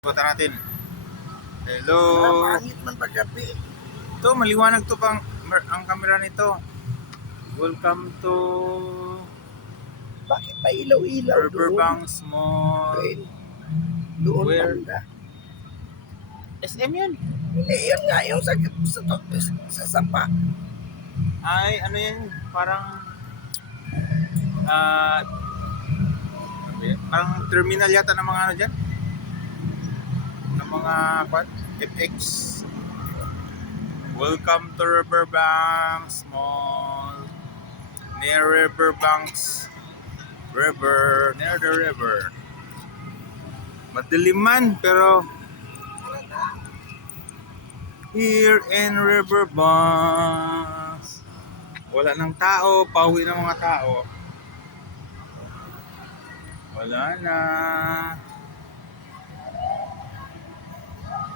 Punta natin. Hello. Pangit man paggabi. Ito, maliwanag to pang ang camera nito. Welcome to Bakit pa ilaw-ilaw doon? Riverbanks Mall. Well, doon Where? banda. SM yun. Hindi, yun nga yung sa sapa. Ay, ano yan? Parang ah ano yan? Parang terminal yata ng mga ano dyan. Ng mga FX. Welcome to Riverbanks Mall. Near Riverbanks River. Near the river. Madilim man, pero here in Riverbanks wala ng tao, pauwi ng mga tao. Wala na.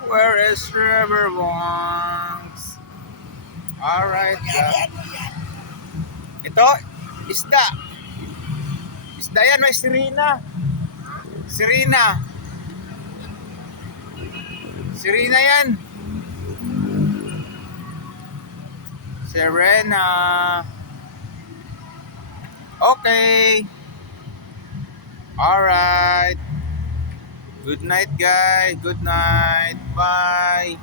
Where is Riverbanks? Alright. Ito, isda. Isda yan, may sirena. Sirena. Sirena yan. Serena. Okay. Alright. Good night, guys. Good night. Bye.